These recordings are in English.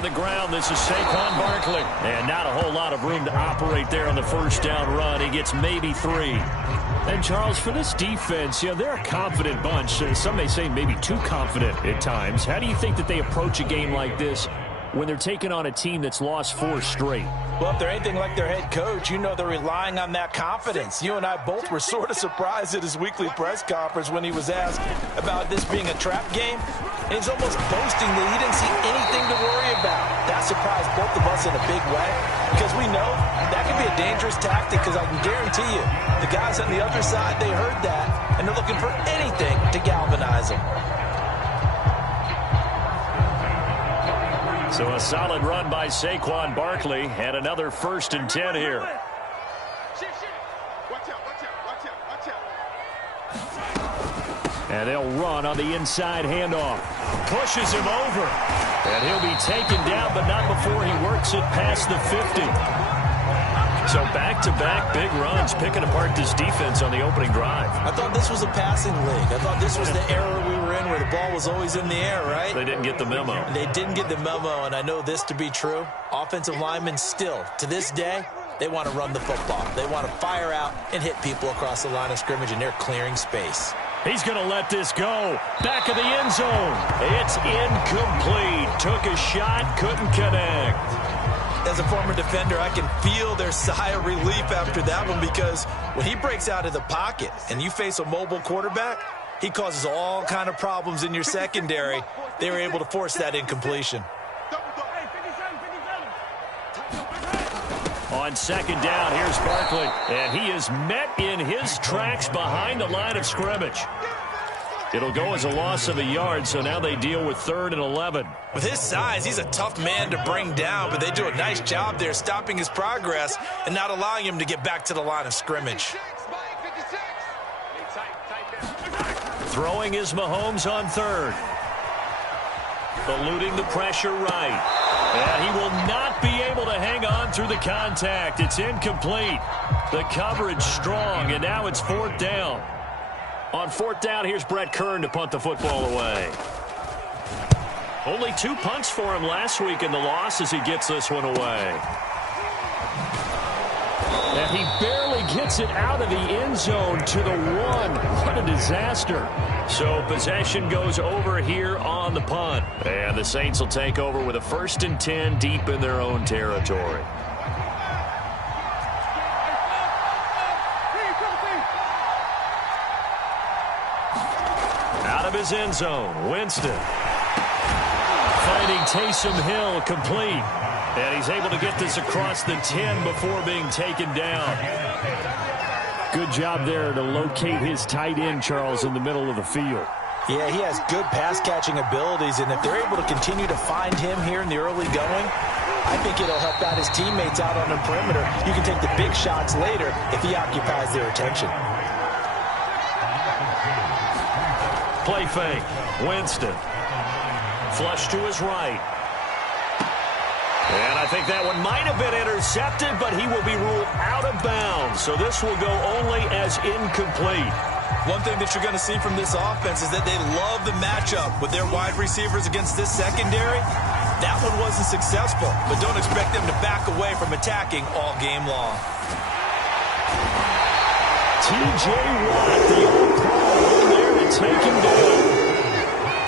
On the ground, this is Saquon Barkley. And not a whole lot of room to operate there on the first down run. He gets maybe 3. And, Charles, for this defense, they're a confident bunch. Some may say maybe too confident at times. How do you think that they approach a game like this when they're taking on a team that's lost 4 straight? Well, if they're anything like their head coach, they're relying on that confidence. You and I both were sort of surprised at his weekly press conference when he was asked about this being a trap game. And he's almost boasting that he didn't see anything to worry about. That surprised both of us in a big way because we know that could be a dangerous tactic because I can guarantee you the guys on the other side, they heard that, and they're looking for anything to galvanize them. So a solid run by Saquon Barkley and another 1st and 10 here. And they'll run on the inside handoff. Pushes him over. And he'll be taken down, but not before he works it past the 50. So back-to-back big runs, picking apart this defense on the opening drive. I thought this was a passing league. I thought this was the era we were in where the ball was always in the air, right? They didn't get the memo. They didn't get the memo, and I know this to be true. Offensive linemen still, to this day, they want to run the football. They want to fire out and hit people across the line of scrimmage, and they're clearing space. He's going to let this go. Back of the end zone. It's incomplete. Took a shot, couldn't connect. As a former defender, I can feel their sigh of relief after that one because when he breaks out of the pocket and you face a mobile quarterback, he causes all kind of problems in your secondary. They were able to force that incompletion. On 2nd down, here's Barkley. And he is met in his tracks behind the line of scrimmage. It'll go as a loss of a yard, so now they deal with 3rd and 11. With his size, he's a tough man to bring down, but they do a nice job there stopping his progress and not allowing him to get back to the line of scrimmage. Throwing is Mahomes on 3rd. Eluding the pressure right. And he will not be able to hang on through the contact. It's incomplete. The coverage strong, and now it's 4th down. On 4th down, here's Brett Kern to punt the football away. Only 2 punts for him last week in the loss as he gets this one away. And he barely gets it out of the end zone to the 1. What a disaster. So possession goes over here on the punt. And the Saints will take over with a 1st and 10 deep in their own territory. Out of his end zone, Winston. Finding Taysom Hill complete. And he's able to get this across the 10 before being taken down. Good job there to locate his tight end, Charles, in the middle of the field. Yeah, he has good pass-catching abilities, and if they're able to continue to find him here in the early going, I think it'll help out his teammates out on the perimeter. You can take the big shots later if he occupies their attention. Play fake. Winston. Flush to his right. And I think that one might have been intercepted, but he will be ruled out of bounds. So this will go only as incomplete. One thing that you're going to see from this offense is that they love the matchup with their wide receivers against this secondary. That one wasn't successful, but don't expect them to back away from attacking all game long. T.J. Watt, the all-pro, in there to take him down.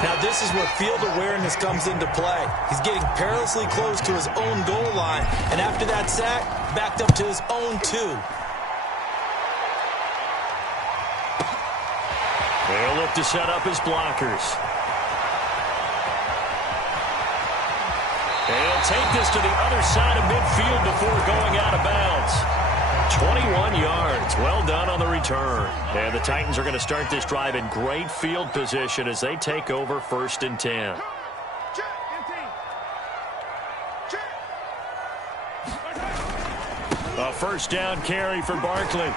Now this is where field awareness comes into play. He's getting perilously close to his own goal line, and after that sack, backed up to his own 2. They'll look to set up his blockers. They'll take this to the other side of midfield before going out of bounds. 21 yards. Well done on the return. And the Titans are going to start this drive in great field position as they take over 1st and 10. A 1st down carry for Barkley.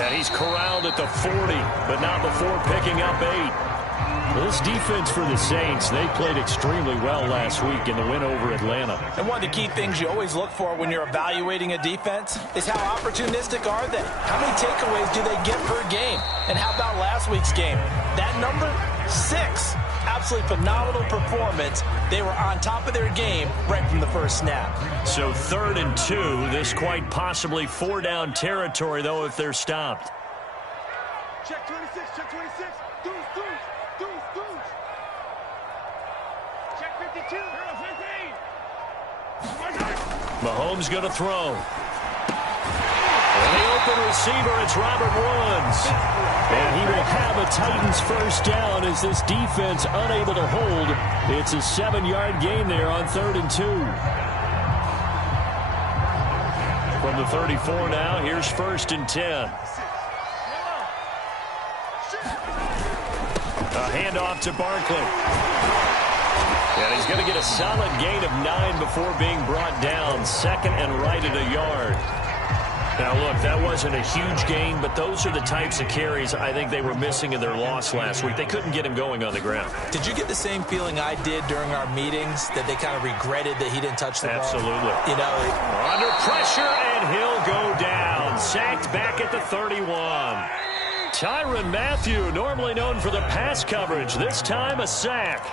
And he's corralled at the 40, but not before picking up 8. This defense for the Saints, they played extremely well last week in the win over Atlanta. And one of the key things you always look for when you're evaluating a defense is how opportunistic are they? How many takeaways do they get per game? And how about last week's game? That number, 6. absolutely phenomenal performance. They were on top of their game right from the first snap. So 3rd and 2. This quite possibly 4-down territory, though, if they're stopped. Check 26, check 26. Deuce, deuce, deuce, deuce. Check 52. Mahomes going to throw. And the open receiver, it's Robert Woods. And he will have a Titans first down as this defense unable to hold. It's a 7-yard gain there on 3rd and 2. From the 34 now, here's 1st and 10. A handoff to Barkley. And he's going to get a solid gain of 9 before being brought down. 2nd and right at a yard. Now, look, that wasn't a huge gain, but those are the types of carries I think they were missing in their loss last week. They couldn't get him going on the ground. Did you get the same feeling I did during our meetings, that they kind of regretted that he didn't touch the ball? Absolutely. You know, under pressure, and he'll go down. Sacked back at the 31. Tyrann Mathieu, normally known for the pass coverage, this time a sack.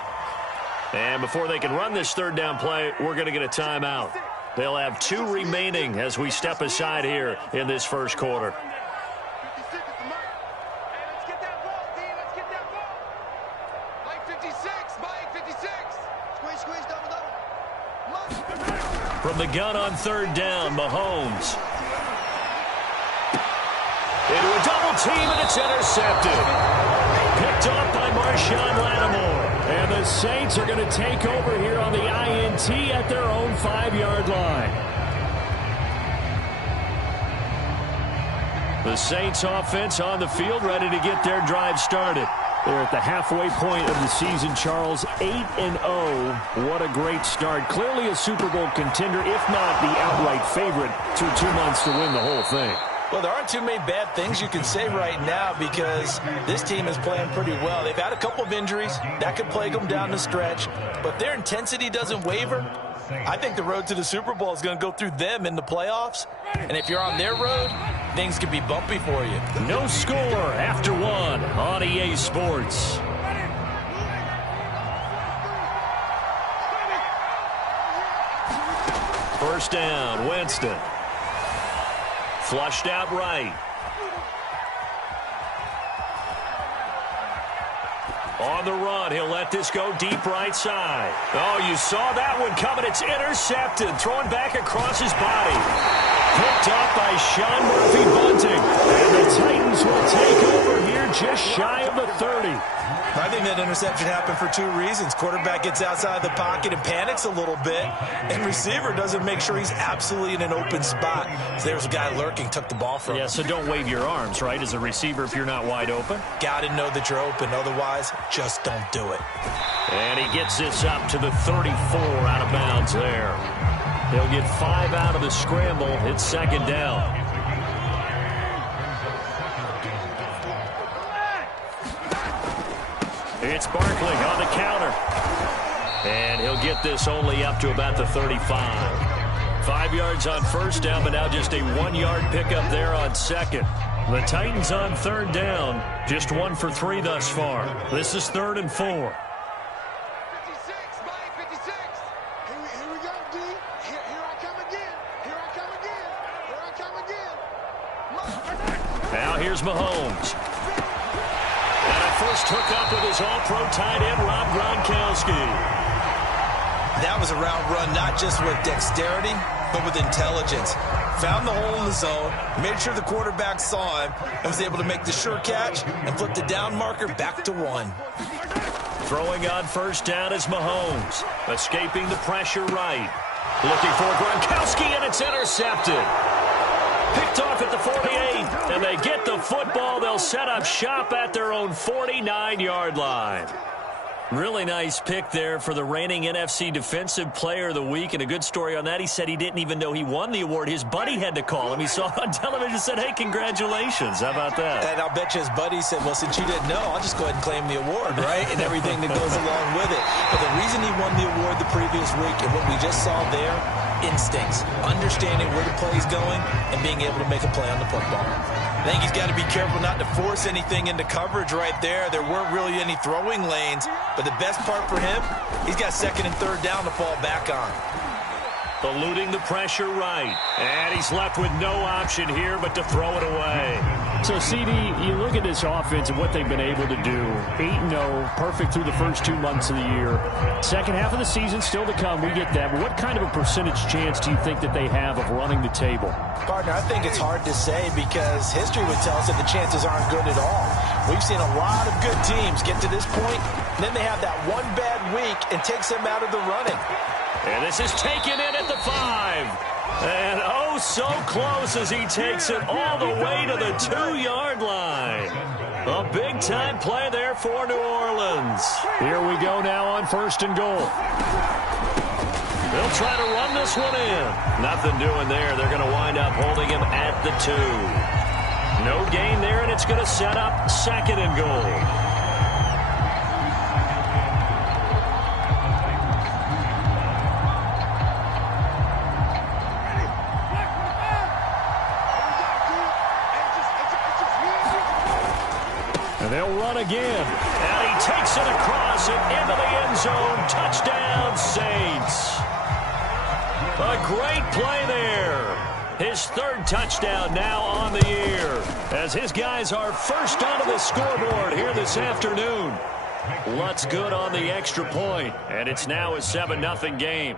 And before they can run this 3rd down play, we're going to get a timeout. They'll have 2 remaining as we step aside here in this first quarter. 56 is the mark. Hey, let's get that ball, D. Let's get that ball. Mike 56, Mike 56. Squeeze, squeeze, double, double. From the gun on 3rd down, Mahomes. Into a double team, and it's intercepted. Picked off by Marshawn Lattimore. And the Saints are going to take over here on the INT at their own 5-yard line. The Saints offense on the field, ready to get their drive started. They're at the halfway point of the season, Charles. 8-0. What a great start. Clearly a Super Bowl contender, if not the outright favorite, through 2 months to win the whole thing. well, there aren't too many bad things you can say right now because this team is playing pretty well. They've had a couple of injuries. That could plague them down the stretch. But their intensity doesn't waver. I think the road to the Super Bowl is going to go through them in the playoffs. And if you're on their road, things could be bumpy for you. No score after one on EA Sports. First down, Winston. Flushed out right. On the run, he'll let this go deep right side. Oh, you saw that one coming. It's intercepted. Thrown back across his body. Picked up by Sean Murphy-Bunting. And the Titans will take over here just shy of the 30. I think that interception happened for two reasons. Quarterback gets outside the pocket and panics a little bit, and receiver doesn't make sure he's absolutely in an open spot. So there's a guy lurking, took the ball from him. Yeah, so don't wave your arms, right, as a receiver if you're not wide open. Got to know that you're open. Otherwise, just don't do it. And he gets this up to the 34 out of bounds there. He'll get 5 out of the scramble. It's second down. It's Barkley on the counter. And he'll get this only up to about the 35. 5 yards on first down, but now just a 1-yard pickup there on second. The Titans on third down, just 1 for 3 thus far. This is 3rd and 4. 56, Mike, 56. Here we go, D. Here I come again. Here I come again. Here I come again. Now here's Mahomes. And a first hookup with his all-pro tight end, Rob Gronkowski. That was a route run not just with dexterity, but with intelligence. Found the hole in the zone, made sure the quarterback saw him, and was able to make the sure catch and flip the down marker back to 1. Throwing on first down is Mahomes. Escaping the pressure right. Looking for Gronkowski, and it's intercepted. Picked off at the 48, and they get the football. They'll set up shop at their own 49-yard line. Really nice pick there for the reigning NFC Defensive Player of the Week. And a good story on that, he said he didn't even know he won the award. His buddy had to call him. He saw it on television and said, hey, congratulations. How about that? And I'll bet you his buddy said, well, since you didn't know, I'll just go ahead and claim the award, right? And everything that goes along with it. But the reason he won the award the previous week and what we just saw there, instincts, understanding where the play is going, and being able to make a play on the football. I think he's got to be careful not to force anything into coverage right there. There weren't really any throwing lanes, but the best part for him, he's got second and third down to fall back on. Eluding the pressure right. And he's left with no option here but to throw it away. So, CD, you look at this offense and what they've been able to do. 8-0, perfect through the first 2 months of the year. Second half of the season still to come. We get that. But what kind of a percentage chance do you think that they have of running the table? Partner, I think it's hard to say because history would tell us that the chances aren't good at all. We've seen a lot of good teams get to this point, and then they have that one bad week and takes them out of the running. And this is taken in at the 5. And oh, so close as he takes it all the way to the 2-yard line. A big-time play there for New Orleans. Here we go now on 1st and goal. They'll try to run this one in. Nothing doing there. They're going to wind up holding him at the 2. No gain there, and it's going to set up 2nd and goal. They'll run again. And he takes it across and into the end zone. Touchdown, Saints. A great play there. His 3rd touchdown now on the year. As his guys are first onto the scoreboard here this afternoon. Lutz good on the extra point. And it's now a 7-0 game.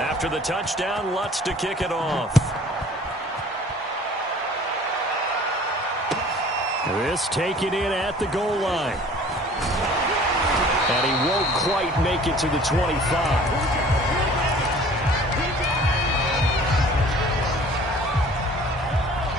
After the touchdown, Lutz to kick it off. This taken in at the goal line. And he won't quite make it to the 25.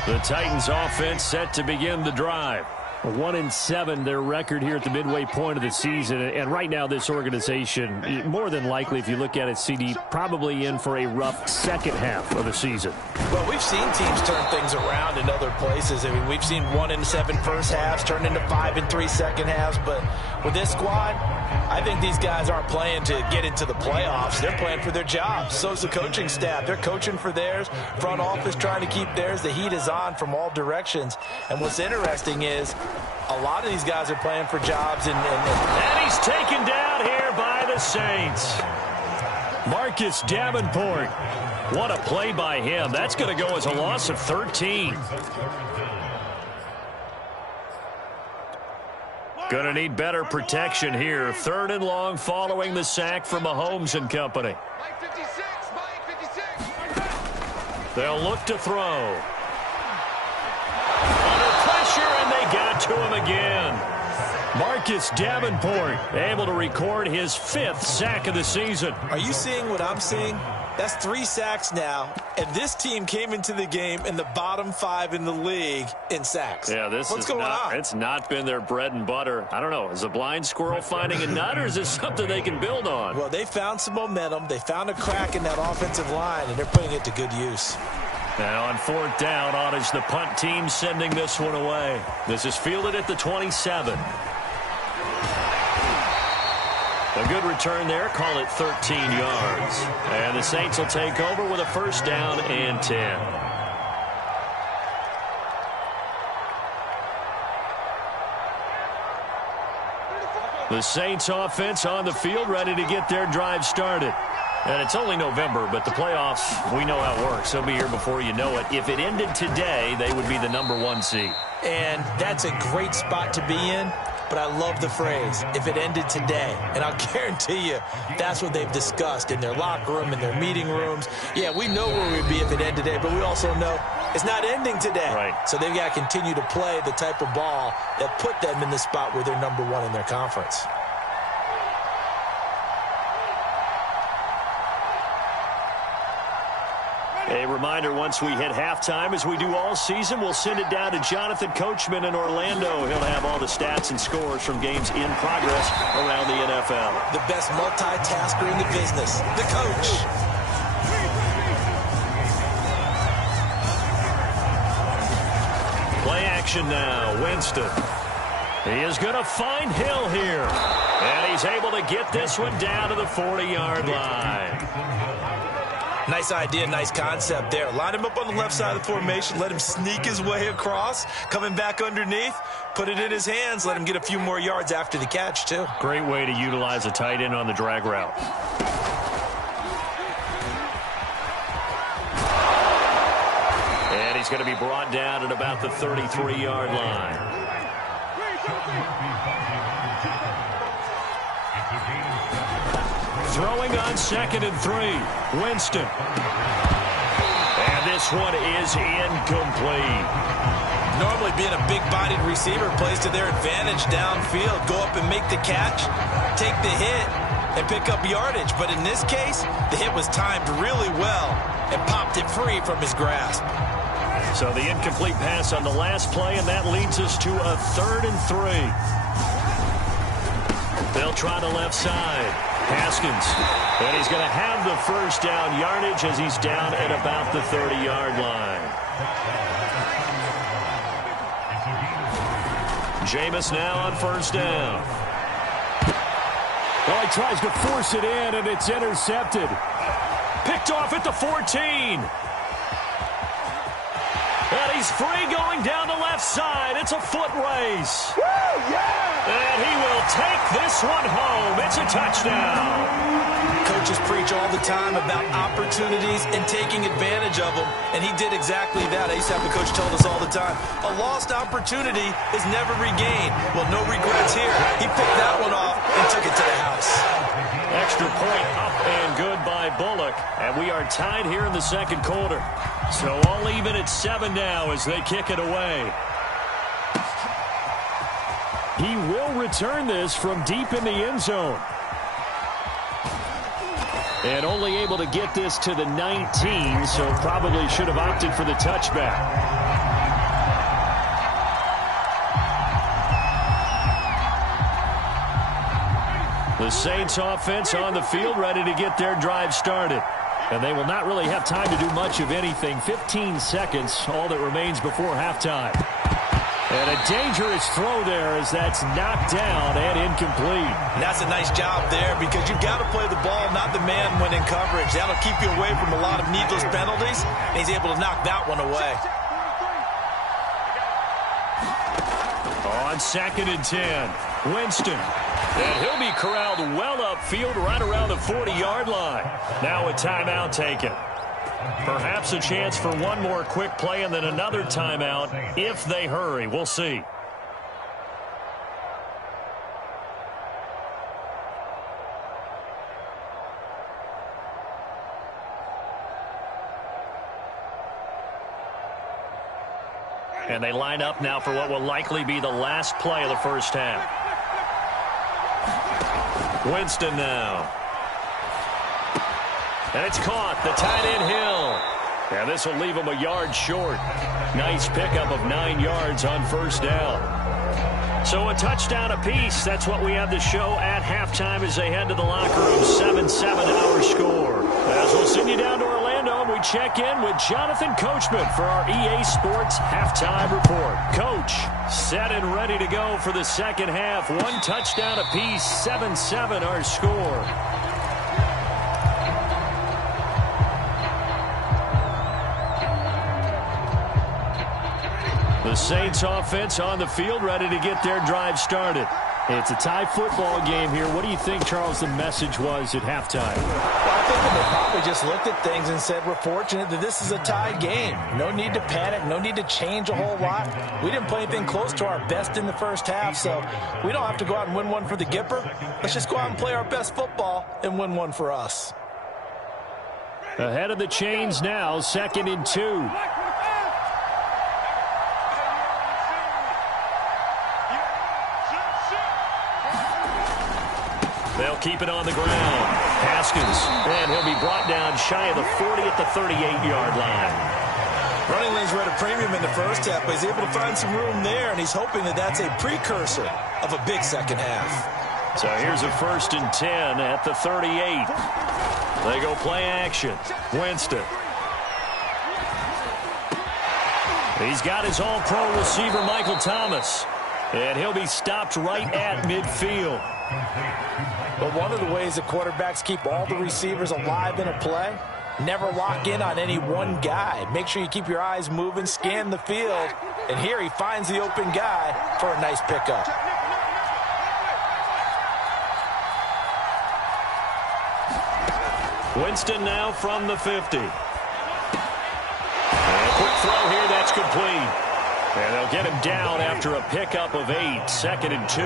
The Titans offense set to begin the drive. 1-7, their record here at the midway point of the season. And right now, this organization, more than likely, if you look at it, CD, probably in for a rough second half of the season. Well, we've seen teams turn things around in other places. I mean, we've seen 1-7 first halves turn into 5-3 second halves. But with this squad, I think these guys aren't playing to get into the playoffs. They're playing for their jobs. So's the coaching staff. They're coaching for theirs. Front office trying to keep theirs. The heat is on from all directions. And what's interesting is a lot of these guys are playing for jobs. And he's taken down here by the Saints. Marcus Davenport. What a play by him. That's going to go as a loss of 13. Going to need better protection here. 3rd and long following the sack from Mahomes and company. They'll look to throw. Under pressure, and they got to him again. Marcus Davenport able to record his 5th sack of the season. Are you seeing what I'm seeing? That's 3 sacks now, and this team came into the game in the bottom 5 in the league in sacks. Yeah, what's going on? It's not been their bread and butter. I don't know. Is a blind squirrel finding a nut, or is this something they can build on? Well, they found some momentum. They found a crack in that offensive line, and they're putting it to good use. Now on 4th down, on is the punt team sending this one away. This is fielded at the 27. A good return there. Call it 13 yards. And the Saints will take over with a 1st down and 10. The Saints offense on the field ready to get their drive started. And it's only November, but the playoffs, we know how it works. They'll be here before you know it. If it ended today, they would be the #1 seed. And that's a great spot to be in. But I love the phrase, if it ended today. And I'll guarantee you, that's what they've discussed in their locker room, in their meeting rooms. Yeah, we know where we'd be if it ended today, but we also know it's not ending today. Right. So they've got to continue to play the type of ball that put them in the spot where they're #1 in their conference. A reminder, once we hit halftime, as we do all season, we'll send it down to Jonathan Coachman in Orlando. He'll have all the stats and scores from games in progress around the NFL. The best multitasker in the business, the coach. Play action now. Winston. He is going to find Hill here. And he's able to get this one down to the 40-yard line. Nice idea, nice concept there. Line him up on the left side of the formation. Let him sneak his way across. Coming back underneath. Put it in his hands. Let him get a few more yards after the catch, too. Great way to utilize a tight end on the drag route. And he's going to be brought down at about the 33-yard line. Throwing on 2nd and 3. Winston. And this one is incomplete. Normally being a big-bodied receiver plays to their advantage downfield. Go up and make the catch, take the hit, and pick up yardage. But in this case, the hit was timed really well and popped it free from his grasp. So the incomplete pass on the last play, and that leads us to a 3rd and 3. They'll try the left side. Haskins. And he's going to have the first down yardage as he's down at about the 30-yard line. Jameis now on 1st down. Well, he tries to force it in, and it's intercepted. Picked off at the 14. And he's free going down the left side. It's a foot race. Woo, yeah! And he will take this one home. It's a touchdown. Coaches preach all the time about opportunities and taking advantage of them, and he did exactly that. I used to have a coach tell us all the time, a lost opportunity is never regained. Well, no regrets here. He picked that one off and took it to the house. Extra point up and good by Bullock. And we are tied here in the 2nd quarter. So all even at 7 now as they kick it away. He will return this from deep in the end zone. And only able to get this to the 19, so probably should have opted for the touchback. The Saints offense on the field ready to get their drive started. And they will not really have time to do much of anything. 15 seconds, all that remains before halftime. And a dangerous throw there as that's knocked down and incomplete. And that's a nice job there because you've got to play the ball, not the man when in coverage. That'll keep you away from a lot of needless penalties, and he's able to knock that one away. On 2nd and 10, Winston. And he'll be corralled well upfield right around the 40-yard line. Now a timeout taken. Perhaps a chance for one more quick play and then another timeout if they hurry. We'll see. And they line up now for what will likely be the last play of the first half. Winston now. And it's caught. The tight end Hill. And this will leave him a yard short. Nice pickup of 9 yards on 1st down. So a touchdown apiece. That's what we have to show at halftime as they head to the locker room. 7-7 our score. As we'll send you down to Orlando, we check in with Jonathan Coachman for our EA Sports Halftime Report. Coach, set and ready to go for the second half. 1 touchdown apiece. 7-7 our score. The Saints offense on the field ready to get their drive started. It's a tie football game here. What do you think, Charles, the message was at halftime? Well, I think they probably just looked at things and said, we're fortunate that this is a tie game. No need to panic. No need to change a whole lot. We didn't play anything close to our best in the first half, so we don't have to go out and win one for the Gipper. Let's just go out and play our best football and win one for us. Ahead of the chains now, 2nd and 2. They'll keep it on the ground. Haskins, and he'll be brought down shy of the 40 at the 38-yard line. Running lanes were at a premium in the first half, but he's able to find some room there, and he's hoping that that's a precursor of a big second half. So here's a 1st and 10 at the 38. They go play action. Winston. He's got his all-pro receiver, Michael Thomas. And he'll be stopped right at midfield. But one of the ways that quarterbacks keep all the receivers alive in a play, never lock in on any one guy. Make sure you keep your eyes moving, scan the field. And here he finds the open guy for a nice pickup. Winston now from the 50. And a quick throw here, that's complete. And they'll get him down after a pickup of 8, 2nd and 2.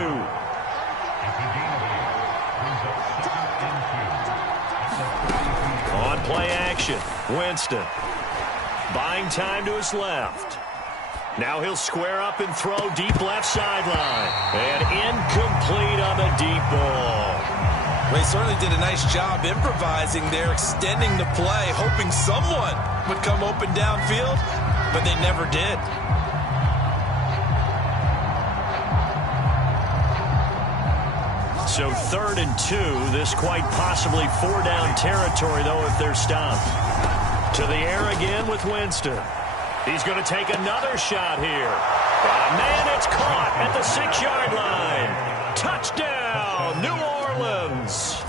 On play action, Winston. Buying time to his left. Now he'll square up and throw deep left sideline. And incomplete on the deep ball. Well, he certainly did a nice job improvising there, extending the play, hoping someone would come open downfield, but they never did. So 3rd and 2, this quite possibly 4-down territory, though, if they're stopped. To the air again with Winston. He's going to take another shot here. Man, it's caught at the 6-yard line. Touchdown, New Orleans.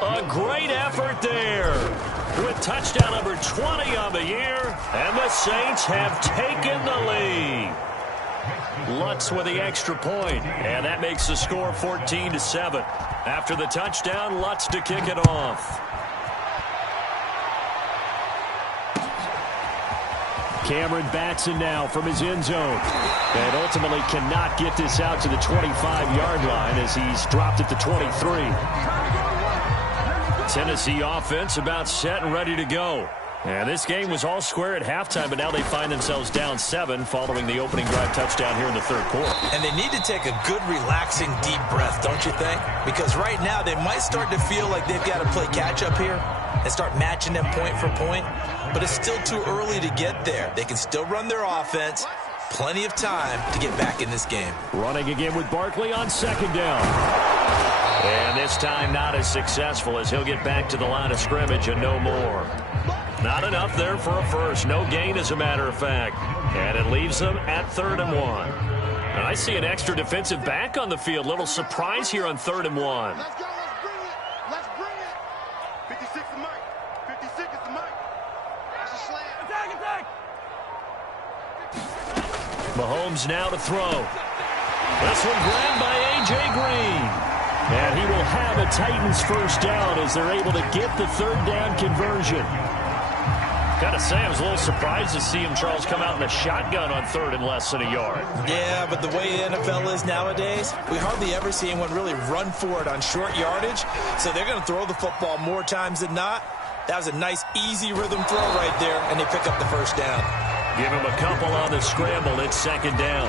A great effort there with touchdown number 20 on the year, and the Saints have taken the lead. Lutz with the extra point, and that makes the score 14-7. After the touchdown, Lutz to kick it off. Cameron Batson now from his end zone. And ultimately cannot get this out to the 25-yard line as he's dropped at the 23. Tennessee offense about set and ready to go. And this game was all square at halftime, but now they find themselves down 7 following the opening drive touchdown here in the 3rd quarter. And they need to take a good, relaxing, deep breath, don't you think? Because right now they might start to feel like they've got to play catch-up here and start matching them point for point. But it's still too early to get there. They can still run their offense. Plenty of time to get back in this game. Running again with Barkley on 2nd down. And this time not as successful as he'll get back to the line of scrimmage and no more. Not enough there for a first. No gain, as a matter of fact. And it leaves them at 3rd and 1. And I see an extra defensive back on the field. Little surprise here on 3rd and 1. Let's go. Let's bring it. 56 is Mike. 56 is the Mike. That's a slam. Attack. Mahomes now to throw. This one grabbed by A.J. Green. And he will have a Titans first down as they're able to get the 3rd down conversion. Gotta say, I was a little surprised to see him, Charles, come out in a shotgun on 3rd and less than a yard. Yeah, but the way the NFL is nowadays, we hardly ever see anyone really run for it on short yardage. So they're going to throw the football more times than not. That was a nice, easy rhythm throw right there, and they pick up the first down. Give him a couple on the scramble. It's 2nd down.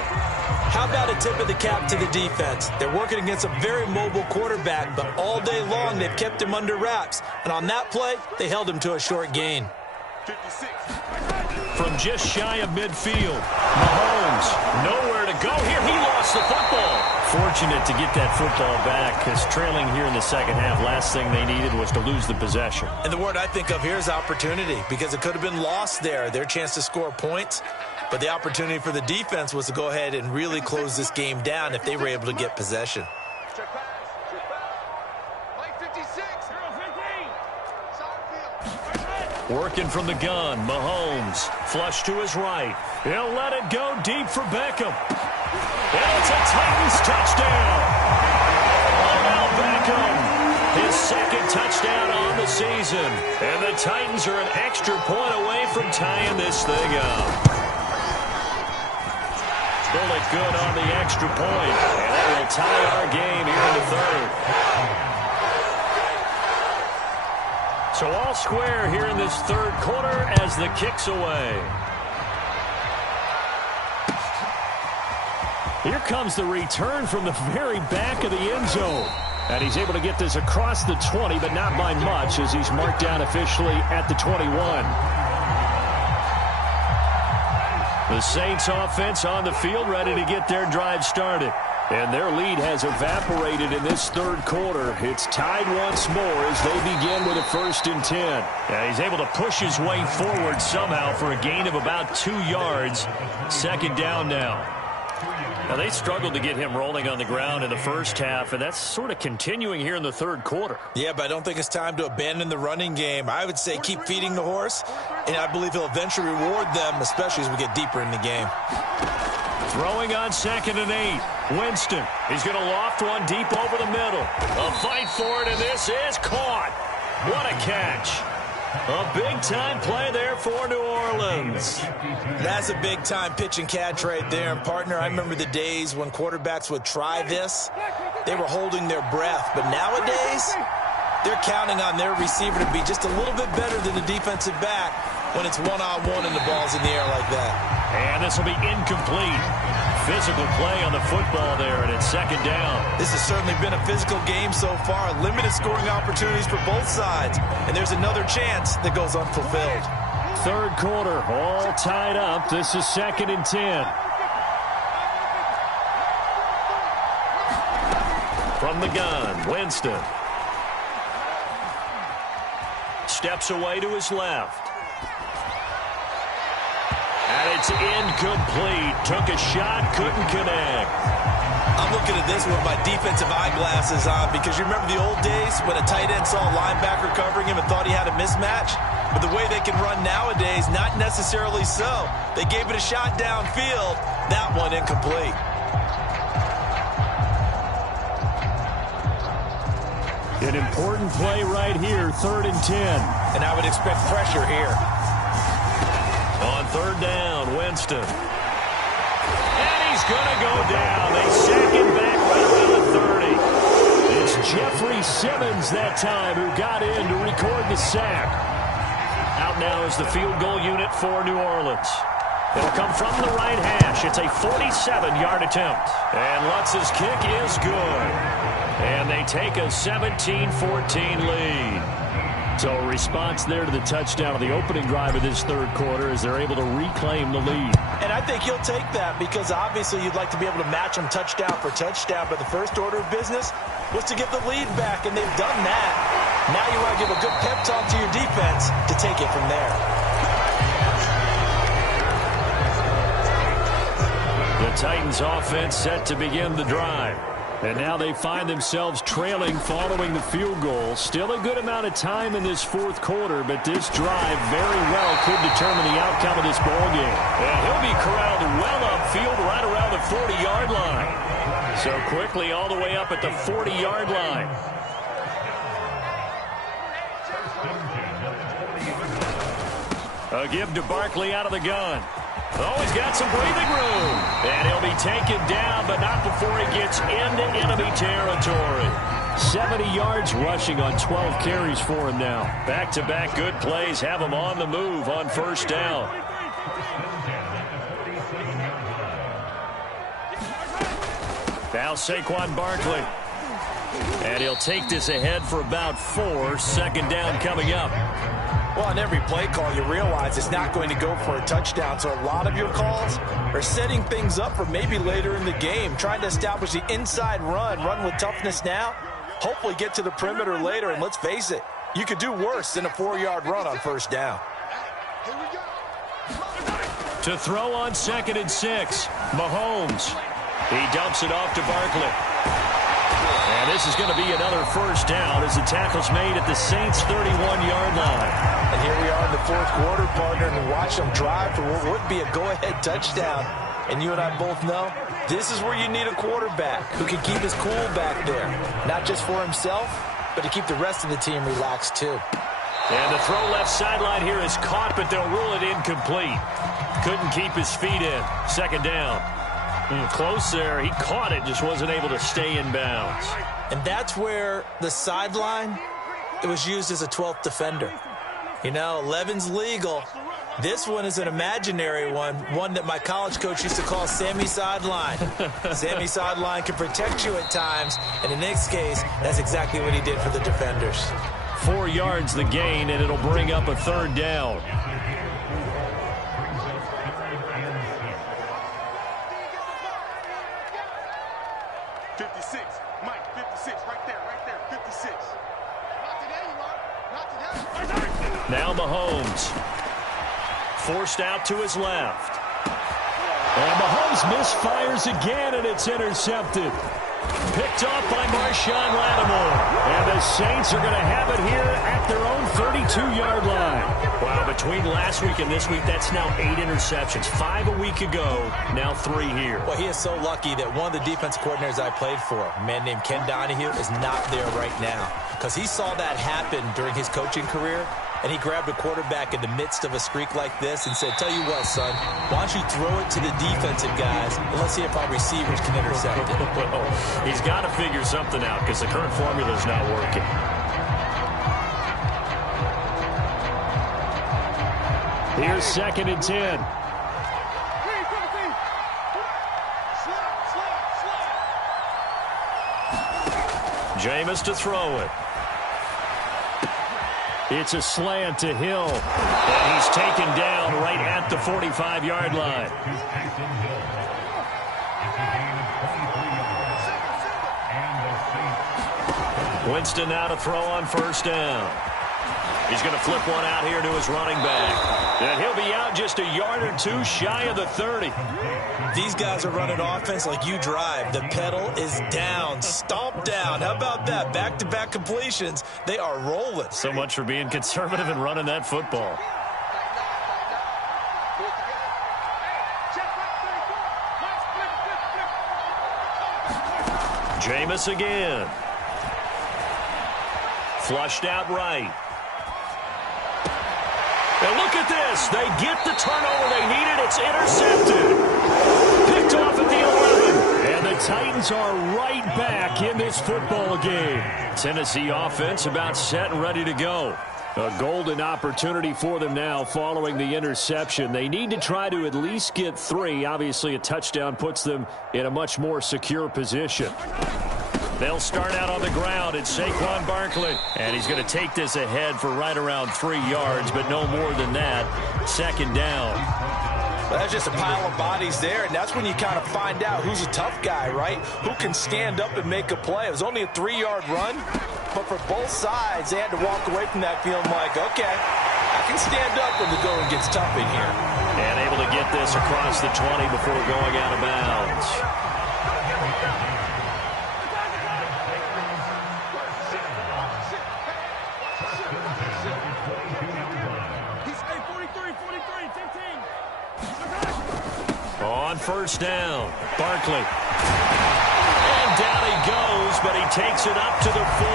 How about a tip of the cap to the defense? They're working against a very mobile quarterback, but all day long they've kept him under wraps. And on that play, they held him to a short gain. 56. From just shy of midfield, Mahomes nowhere to go here. He lost the football. Fortunate to get that football back because trailing here in the 2nd half, last thing they needed was to lose the possession. And the word I think of here is opportunity, because it could have been lost there, their chance to score points. But the opportunity for the defense was to go ahead and really close this game down if they were able to get possession. Check pass. Mike 56. 0-15. Working from the gun, Mahomes. Flush to his right. He'll let it go deep for Beckham. And it's a Titans touchdown. Odell Beckham, his 2nd touchdown on the season. And the Titans are an extra point away from tying this thing up. Bullet good on the extra point. And that will tie our game here in the 3rd. So all square here in this 3rd quarter as the kick's away. Here comes the return from the very back of the end zone. And he's able to get this across the 20, but not by much as he's marked down officially at the 21. The Saints offense on the field ready to get their drive started. And their lead has evaporated in this 3rd quarter. It's tied once more as they begin with a 1st and 10. Yeah, he's able to push his way forward somehow for a gain of about 2 yards. 2nd down now. Now, they struggled to get him rolling on the ground in the first half, and that's sort of continuing here in the third quarter. Yeah, but I don't think it's time to abandon the running game. I would say keep feeding the horse, and I believe he'll eventually reward them, especially as we get deeper in the game. Throwing on 2nd and 8. Winston. He's going to loft one deep over the middle. A fight for it, and this is caught. What a catch. A big-time play there for New Orleans. That's a big-time pitch and catch right there. And, partner, I remember the days when quarterbacks would try this. They were holding their breath. But nowadays, they're counting on their receiver to be just a little bit better than the defensive back when it's one-on-one and the ball's in the air like that. And this will be incomplete. Physical play on the football there, and it's 2nd down. This has certainly been a physical game so far. Limited scoring opportunities for both sides. And there's another chance that goes unfulfilled. Third quarter, all tied up. This is 2nd and 10. From the gun, Winston. Steps away to his left. And it's incomplete. Took a shot, couldn't connect. I'm looking at this with my defensive eyeglasses on because you remember the old days when a tight end saw a linebacker covering him and thought he had a mismatch? But the way they can run nowadays, not necessarily so. They gave it a shot downfield. That one incomplete. An important play right here, 3rd and 10. And I would expect pressure here. On 3rd down, Winston. And he's going to go down. They sack him back right around the 30. It's Jeffrey Simmons that time who got in to record the sack. Out now is the field goal unit for New Orleans. It'll come from the right hash. It's a 47-yard attempt. And Lutz's kick is good. And they take a 17-14 lead. So a response there to the touchdown on the opening drive of this third quarter as they're able to reclaim the lead. And I think he'll take that because obviously you'd like to be able to match him touchdown for touchdown, but the first order of business was to get the lead back, and they've done that. Now you want to give a good pep talk to your defense to take it from there. The Titans offense set to begin the drive. And now they find themselves trailing following the field goal. Still a good amount of time in this fourth quarter, but this drive very well could determine the outcome of this ballgame. And he'll be corralled well upfield right around the 40-yard line. So quickly all the way up at the 40-yard line. A give to Barkley out of the gun. Oh, he's got some breathing room. And he'll be taken down, but not before he gets into enemy territory. 70 yards rushing on 12 carries for him now. Back-to-back good plays have him on the move on 1st down. Now Saquon Barkley. And he'll take this ahead for about 4. 2nd down coming up. Well, on every play call, you realize it's not going to go for a touchdown. So a lot of your calls are setting things up for maybe later in the game, trying to establish the inside run with toughness now, hopefully get to the perimeter later. And let's face it, you could do worse than a 4-yard run on 1st down. To throw on 2nd and 6, Mahomes. He dumps it off to Barkley. And this is going to be another 1st down as the tackle's made at the Saints' 31-yard line. And here we are in the 4th quarter, partner, and watch them drive for what would be a go-ahead touchdown. And you and I both know this is where you need a quarterback who can keep his cool back there. Not just for himself, but to keep the rest of the team relaxed too. And the throw left sideline here is caught, but they'll rule it incomplete. Couldn't keep his feet in. 2nd down. Close there. He caught it, just wasn't able to stay in bounds. And that's where the sideline, it was used as a 12th defender. You know, 11's legal. This one is an imaginary one that my college coach used to call Sammy Sideline. Sammy Sideline can protect you at times, and in this case, that's exactly what he did for the defenders. 4 yards the gain, and it'll bring up a 3rd down. Now Mahomes. Forced out to his left. And Mahomes misfires again, and it's intercepted. Picked off by Marshawn Lattimore. And the Saints are going to have it here at their own 32-yard line. Wow, between last week and this week, that's now 8 interceptions. 5 a week ago, now 3 here. Well, he is so lucky that one of the defense coordinators I played for, a man named Ken Donahue, is not there right now. Because he saw that happen during his coaching career, and he grabbed a quarterback in the midst of a streak like this and said, tell you what, son, why don't you throw it to the defensive guys, and let's see if our receivers can intercept it. He's got to figure something out because the current formula is not working. Here's 2nd and 10. Jameis to throw it. It's a slant to Hill. And he's taken down right at the 45-yard line. Winston now to throw on 1st down. He's going to flip one out here to his running back. And he'll be out just a yard or 2 shy of the 30. These guys are running offense like you drive. The pedal is down. Stomp down. How about that? Back-to-back completions. They are rolling. So much for being conservative and running that football. Jameis again. Flushed out right. And look at this. They get the turnover they needed. It's intercepted. Picked off at the 11. And the Titans are right back in this football game. Tennessee offense about set and ready to go. A golden opportunity for them now following the interception. They need to try to at least get 3. Obviously, a touchdown puts them in a much more secure position. They'll start out on the ground. It's Saquon Barkley. And he's going to take this ahead for right around 3 yards, but no more than that. 2nd down. Well, that's just a pile of bodies there, and that's when you kind of find out who's a tough guy, right? Who can stand up and make a play. It was only a 3-yard run, but for both sides, they had to walk away from that feeling like, okay, I can stand up when the going gets tough in here. And able to get this across the 20 before going out of bounds. On 1st down, Barkley. And down he goes, but he takes it up to the 40.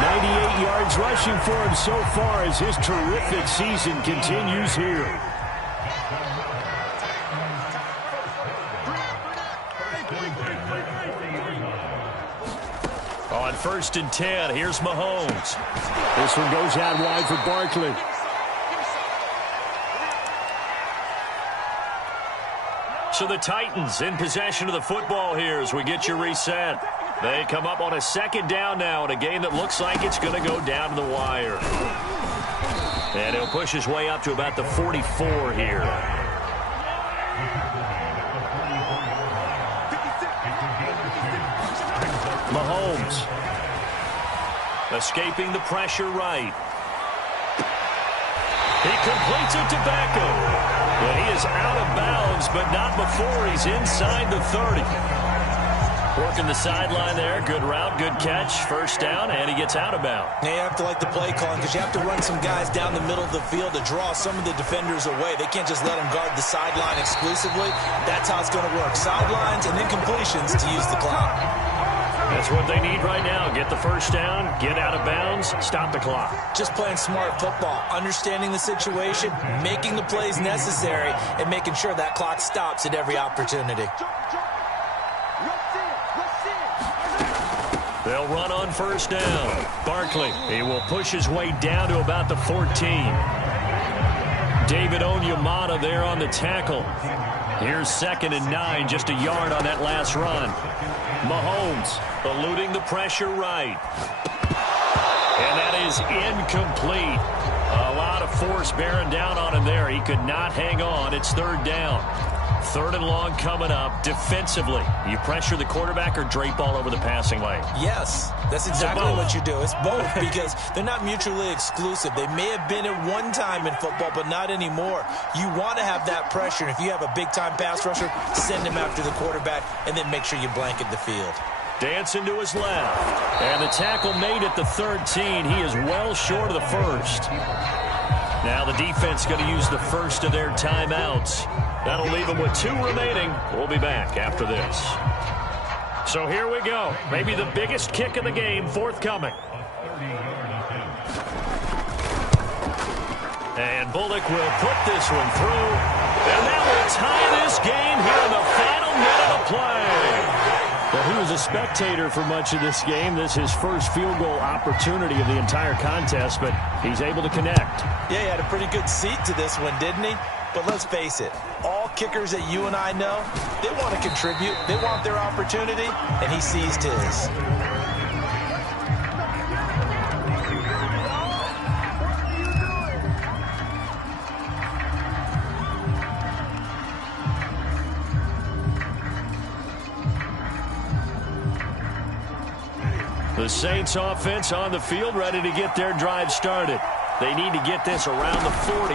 98 yards rushing for him so far as his terrific season continues here. On 1st and 10, here's Mahomes. This one goes out wide for Barkley. So the Titans in possession of the football here as we get you reset. They come up on a 2nd down now in a game that looks like it's going to go down to the wire. And he'll push his way up to about the 44 here. Mahomes escaping the pressure right. He completes it to Beckham. But he is out of bounds, but not before he's inside the 30. Working the sideline there. Good route, good catch. 1st down, and he gets out of bounds. Now you have to like the play calling because you have to run some guys down the middle of the field to draw some of the defenders away. They can't just let them guard the sideline exclusively. That's how it's going to work. Sidelines and then completions to use the clock. That's what they need right now. Get the 1st down, get out of bounds, stop the clock. Just playing smart football, understanding the situation, making the plays necessary, and making sure that clock stops at every opportunity. They'll run on 1st down. Barkley, he will push his way down to about the 14. David Onyemata there on the tackle. Here's 2nd and 9, just a yard on that last run. Mahomes eluding the pressure right. And that is incomplete. A lot of force bearing down on him there. He could not hang on. It's 3rd down. 3rd and long coming up. Defensively, you pressure the quarterback or drape all over the passing lane? Yes, that's exactly what you do. It's both because they're not mutually exclusive. They may have been at one time in football, but not anymore. You want to have that pressure. And if you have a big-time pass rusher, send him after the quarterback and then make sure you blanket the field. Dancing to his left. And the tackle made at the 13. He is well short of the first. Now the defense going to use the first of their timeouts. That'll leave them with 2 remaining. We'll be back after this. So here we go. Maybe the biggest kick of the game forthcoming. And Bullock will put this one through. And that will tie this game here in the final minute of play. Well, he was a spectator for much of this game. This is his first field goal opportunity of the entire contest, but he's able to connect. Yeah, he had a pretty good seat to this one, didn't he? But let's face it, all kickers that you and I know, they want to contribute. They want their opportunity, and he seized his. The Saints offense on the field, ready to get their drive started. They need to get this around the 40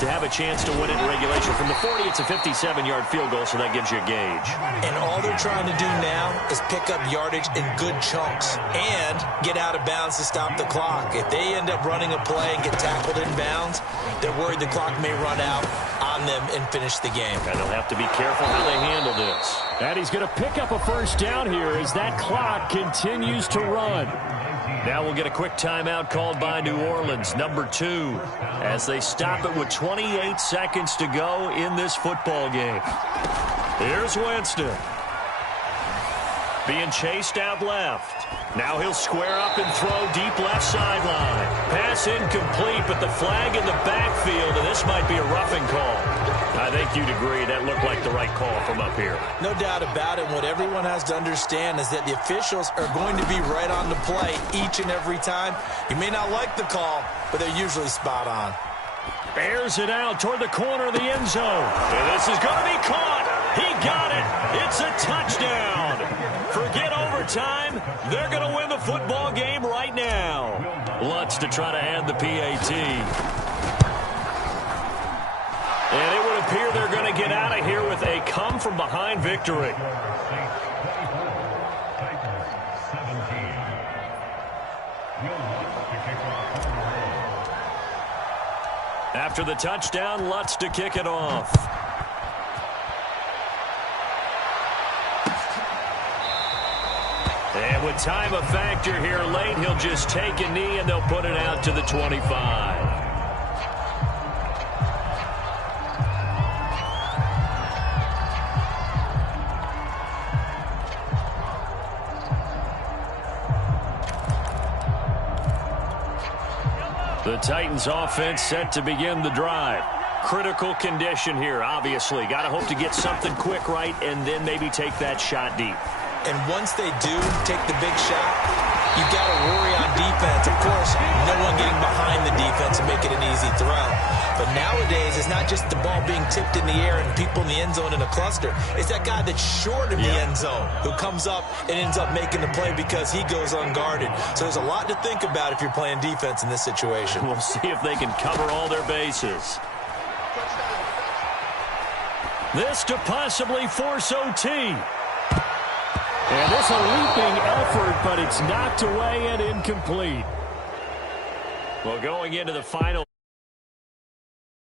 to have a chance to win it in regulation. From the 40, it's a 57-yard field goal, so that gives you a gauge. And all they're trying to do now is pick up yardage in good chunks and get out of bounds to stop the clock. If they end up running a play and get tackled in bounds, they're worried the clock may run out on them and finish the game. And they'll have to be careful how they handle this. And he's going to pick up a first down here as that clock continues to run. Now we'll get a quick timeout called by New Orleans, number 2, as they stop it with 28 seconds to go in this football game. Here's Winston. Being chased out left. Now he'll square up and throw deep left sideline. Pass incomplete, but the flag in the backfield, and this might be a roughing call. I think you'd agree that looked like the right call from up here. No doubt about it. What everyone has to understand is that the officials are going to be right on the play each and every time. You may not like the call, but they're usually spot on. Bears it out toward the corner of the end zone. And this is going to be caught. He got it. It's a touchdown. Forget overtime. They're going to win the football game right now. Lutz to try to add the PAT. And it would appear they're going to get out of here with a come-from-behind victory. After the touchdown, Lutz to kick it off. And with time a factor here late, he'll just take a knee and they'll put it out to the 25. The Titans offense set to begin the drive. Critical condition here, obviously. Got to hope to get something quick right and then maybe take that shot deep. And once they do take the big shot, you got to worry on defense. Of course, no one getting behind the defense and make it an easy throw. But nowadays, it's not just the ball being tipped in the air and people in the end zone in a cluster. It's that guy that's short of the end zone who comes up and ends up making the play because he goes unguarded. So there's a lot to think about if you're playing defense in this situation. We'll see if they can cover all their bases. This to possibly force OT. And this a leaping effort, but it's knocked away and incomplete. Well, going into the final.